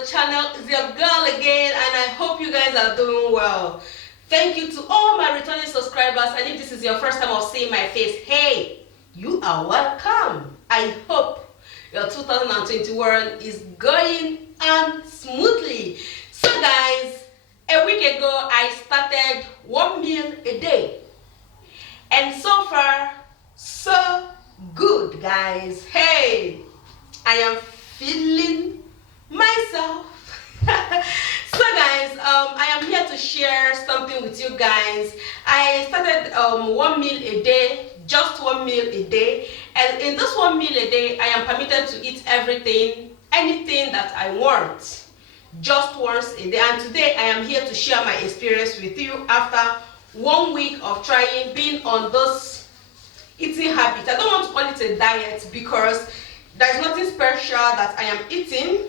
the channel. It's your girl again, and I hope you guys are doing well. Thank you to all my returning subscribers, and if this is your first time of seeing my face, hey, you are welcome. I hope your 2021 is going on smoothly. So guys, a week ago I started 1 meal a day, and so far so good, guys. Hey, I am feeling myself. So guys, I am here to share something with you guys. I started 1 meal a day, just 1 meal a day, and in this 1 meal a day I am permitted to eat anything that I want, just once a day. And today I am here to share my experience with you after 1 week of trying being on this eating habit. I don't want to call it a diet because there's nothing special that I am eating,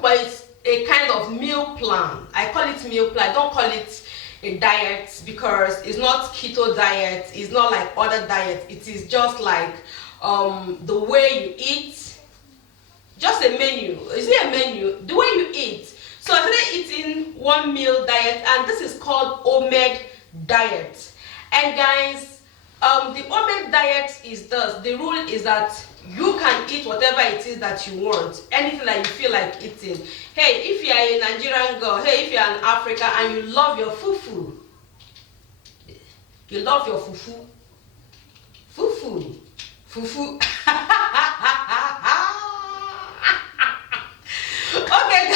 but it's a kind of meal plan. I call it meal plan. I don't call it a diet because it's not keto diet. It's not like other diets. It is just like the way you eat, just a menu. Is it a menu? The way you eat. So I started eating 1 meal diet, and this is called Omad diet. And guys, the Omad diet is this. The rule is that you can eat whatever it is that you want, anything that you feel like eating. Hey, if you are a Nigerian girl, hey, if you are in Africa and you love your fufu, okay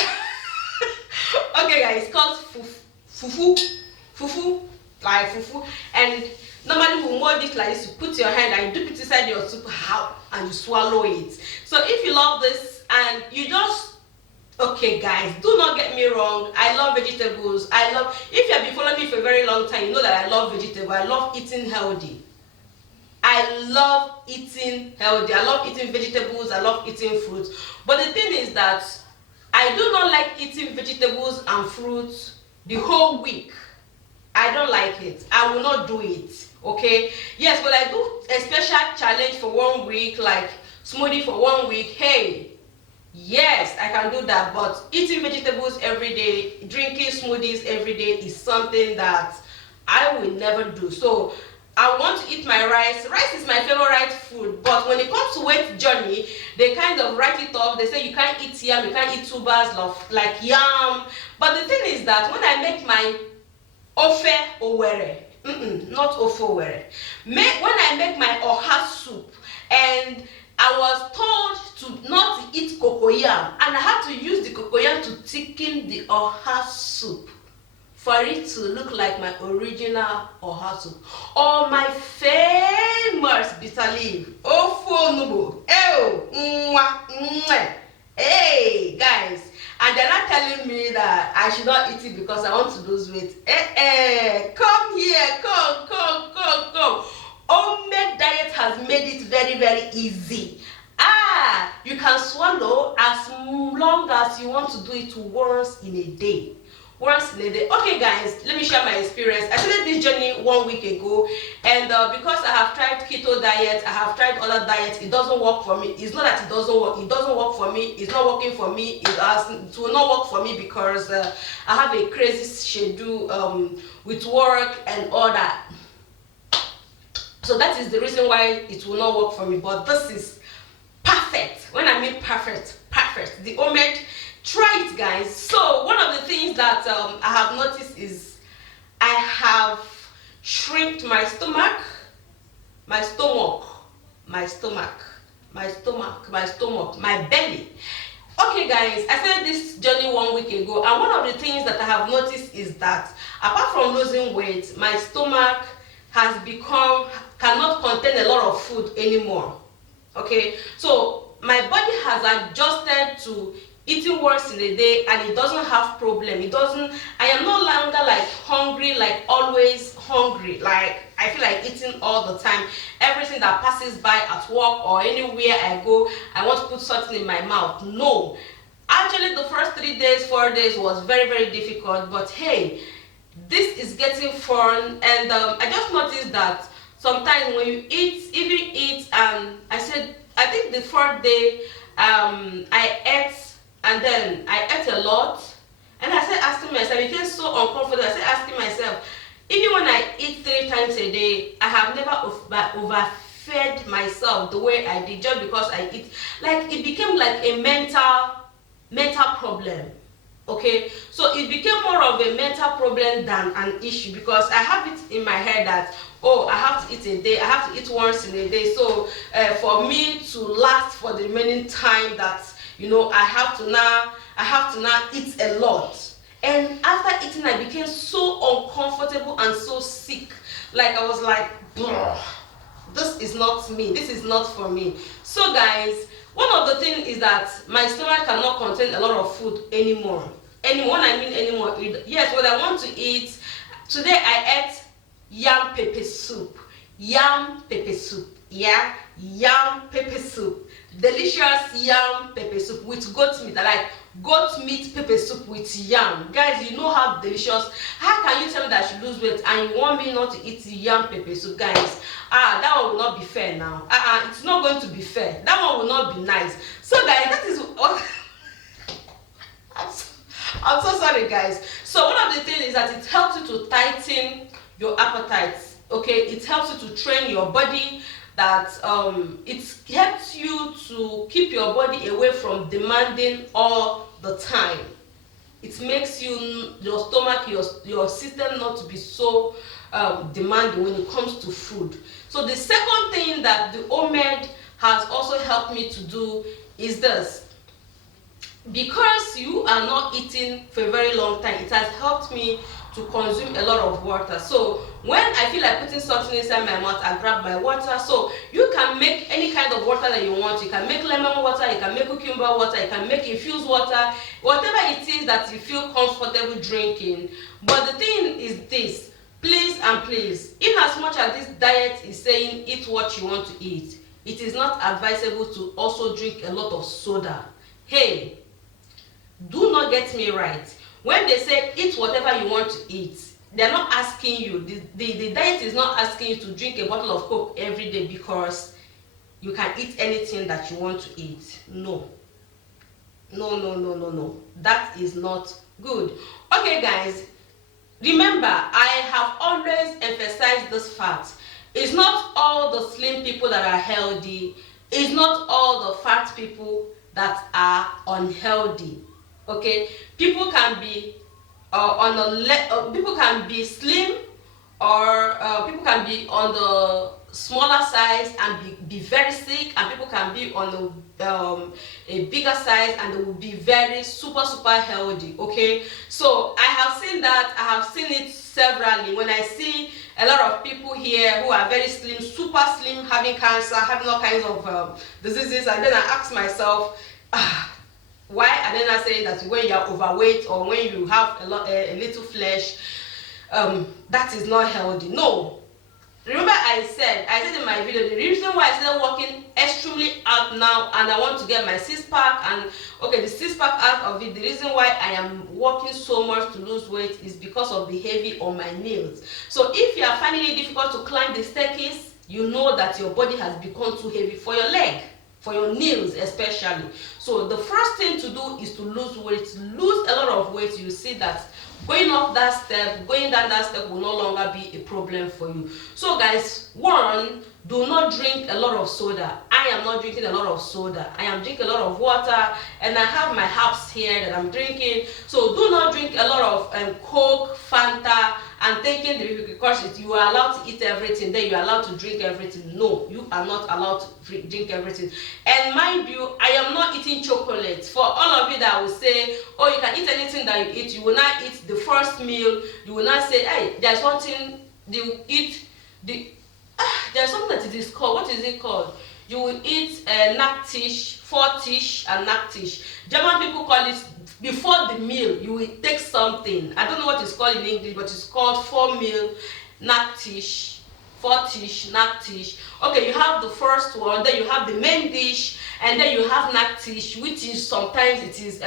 okay guys, it's called fufu, like fufu. And normally we mold it like this. You put your hand and you dip it inside your soup, and you swallow it. So if you love this and you just, okay guys, do not get me wrong, I love vegetables. If you have been following me for a very long time, you know that I love vegetables. I love eating healthy. I love eating healthy. I love eating vegetables. I love eating fruits. But the thing is that I do not like eating vegetables and fruits the whole week. I don't like it. I will not do it. Okay, yes, but I do a special challenge for 1 week, like smoothie for 1 week. Hey, yes, I can do that. But eating vegetables every day, drinking smoothies every day is something that I will never do. So I want to eat my rice. Rice is my favorite food, but when it comes to weight journey, they kind of write it off. They say you can't eat yam, you can't eat tubers like yam. But the thing is that when I make my ofe owere, not ofowere. When I make my oha soup, and I was told to not eat cocoyam, and I had to use the cocoyam to thicken the oha soup for it to look like my original oha soup, or my famous bitter leaf ofonubo. Hey guys, and they're not telling me that I should not eat it because I want to lose weight. Come here, come. Omad diet has made it very, very easy. You can swallow as long as you want to do it once in a day. Okay guys, let me share my experience. I started this journey 1 week ago, and because I have tried keto diet, I have tried other diets, it doesn't work for me. It's not that it doesn't work for me. It's not working for me. It will not work for me because I have a crazy schedule with work and all that. So that is the reason why it will not work for me. But this is perfect. When I mean perfect, the Omad. Try it, guys. So one of the things that I have noticed is I have shrinked my stomach, my belly. Okay guys, I started this journey 1 week ago, and one of the things that I have noticed is that apart from losing weight, my stomach has cannot contain a lot of food anymore. Okay, so my body has adjusted to eating once in a day, and it doesn't have problem. I am no longer like hungry, like always hungry, like I feel like eating all the time. Everything that passes by at work or anywhere I go, I want to put something in my mouth. No, actually the first 3 days, 4 days was very, very difficult, but hey, this is getting fun. And I just noticed that sometimes when you eat, and I think the 4th day I ate and then I ate a lot, and I started asking myself, it became so uncomfortable. I started asking myself, even when I eat 3 times a day, I have never overfed myself the way I did just because I eat. Like, it became like a mental problem. Okay, so it became more of a mental problem than an issue, because I have it in my head that, oh, I have to eat a day, I have to eat once in a day. So for me to last for the remaining time, that, you know, I have to now eat a lot. And after eating, I became so uncomfortable and so sick. Like, I was like, this is not me, this is not for me. So guys, one of the things is that my stomach cannot contain a lot of food anymore. When I mean anymore, yes, what I want to eat. Today I ate yam pepper soup. Yam pepper soup. Yeah, yam pepper soup. Delicious yam pepper soup with goat meat. I like goat meat pepper soup with yam. Guys, you know how delicious. How can you tell me that I should lose weight and you want me not to eat yam pepper soup? Guys, that one will not be fair now. It's not going to be fair. That one will not be nice. So guys, that is what I'm so sorry guys. So one of the things is that it helps you to tighten your appetite. Okay, it helps you to train your body, that it helps you to keep your body away from demanding all the time. It makes your stomach, your system not to be so demanding when it comes to food. So the second thing that the Omad has also helped me to do is this. Because you are not eating for a very long time, it has helped me to consume a lot of water. So when I feel like putting something inside my mouth, I grab my water. So you can make any kind of water that you want. You can make lemon water, you can make cucumber water, you can make infused water, whatever it is that you feel comfortable drinking. But the thing is this, please and please, in as much as this diet is saying eat what you want to eat, it is not advisable to also drink a lot of soda. Hey, do not get me right. When they say eat whatever you want to eat, they're not asking you, the diet is not asking you to drink a bottle of Coke every day because you can eat anything that you want to eat. No. That is not good. Okay guys, remember, I have always emphasized this fact. It's not all the slim people that are healthy. It's not all the fat people that are unhealthy. Okay, people can be people can be slim, or people can be on the smaller size and be very sick, and people can be on a bigger size and they will be very super healthy. Okay, so I have seen that. I have seen it severally when I see a lot of people here who are very slim, super slim, having cancer, having all kinds of diseases, and then I ask myself, why are they not saying that when you are overweight or when you have a little flesh, that is not healthy? No. Remember I said in my video, the reason why I started working extremely out now and I want to get my six-pack, and okay, the six-pack out of it, the reason why I am working so much to lose weight is because of the heavy on my nails. So if you are finding it difficult to climb the staircase, you know that your body has become too heavy for your leg, for your nails especially. So the first thing to do is to lose weight. Lose a lot of weight. You see that going up that step, going down that step will no longer be a problem for you. So guys, one, do not drink a lot of soda. I am not drinking a lot of soda. I am drinking a lot of water, and I have my herbs here that I'm drinking. So do not drink a lot of Coke, Fanta, and thinking because you are allowed to eat everything, then you are allowed to drink everything. No, you are not allowed to drink everything. And mind you, I am not eating chocolate. For all of you that will say, oh, you can eat anything that you eat, you will not eat the first meal. You will not say, hey, there's one thing you eat. There's something that it is called. What is it called? You will eat nachtisch, Fortisch, and nachtisch. German people call it before the meal. You will take something. I don't know what it's called in English, but it's called 4 meal nachtisch, Fortisch, nachtisch. Okay, you have the first one, then you have the main dish, and then you have nachtisch, which is sometimes it is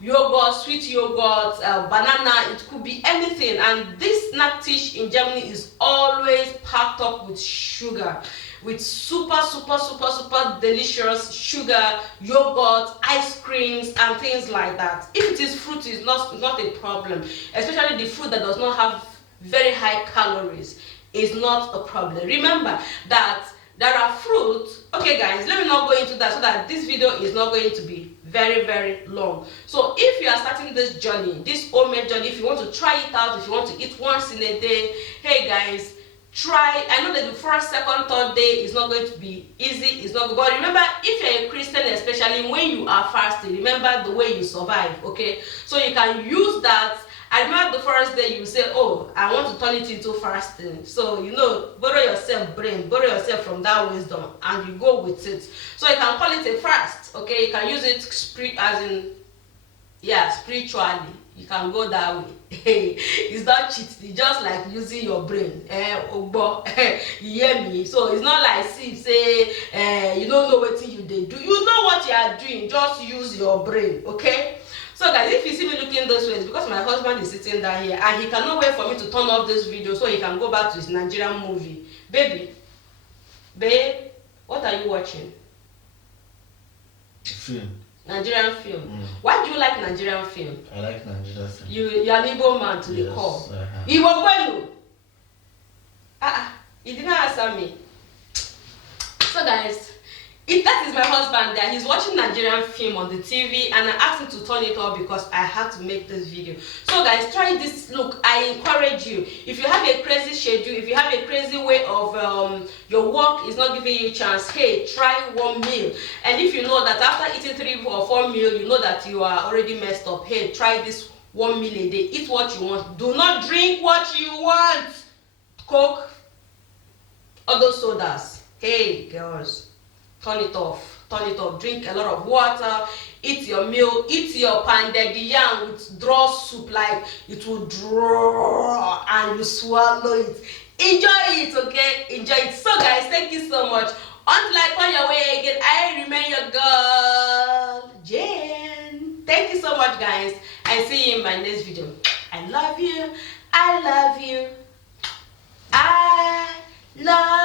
yogurt, sweet yogurt, banana. It could be anything. And this nachtisch in Germany is always packed up with sugar. with super delicious sugar, yogurt, ice creams, and things like that. If it is fruit, it's not a problem, especially the fruit that does not have very high calories is not a problem. Remember that there are fruits. Okay guys, let me not go into that so that this video is not going to be very long. So if you are starting this journey, this homemade journey, if you want to try it out, if you want to eat once in a day, hey guys, try. I know that the first, second, third day is not going to be easy, it's not good, but remember, if you're a Christian, especially when you are fasting, remember the way you survive. Okay, so you can use that. I remember the first day you say, oh, I want to turn it into fasting. So, you know, borrow yourself brain, borrow yourself from that wisdom, and you go with it. So you can call it a fast, okay? You can use it spiritually. You can go that way. It's not cheating, it's just like using your brain. You hear me? So it's not like say you don't know what you do. You know what you are doing, just use your brain, okay? So guys, if you see me looking this way, it's because my husband is sitting down here and he cannot wait for me to turn off this video so he can go back to his Nigerian movie. Babe, what are you watching? Film. Nigerian film. Why do you like Nigerian film? I like Nigerian film. You're an Igbo man to the core. Igbo Gwenu. You didn't answer me. So guys, that is my husband there. He's watching Nigerian film on the TV and I asked him to turn it off because I had to make this video. So guys, try this. Look, I encourage you. If you have a crazy schedule, if you have a crazy way of your work is not giving you a chance, hey, try one meal. And if you know that after eating 3 or 4 meals, you know that you are already messed up, hey, try this 1 meal a day. Eat what you want. Do not drink what you want. Coke, other sodas. Hey, girls. Turn it off, drink a lot of water, eat your meal, eat your pounded yam with draw soup, like it will draw and you swallow it. Enjoy it, okay? Enjoy it. So guys, thank you so much. Until I come your way again, I remain your girl, Jane. Thank you so much guys, and see you in my next video. I love you, I love you, I love you.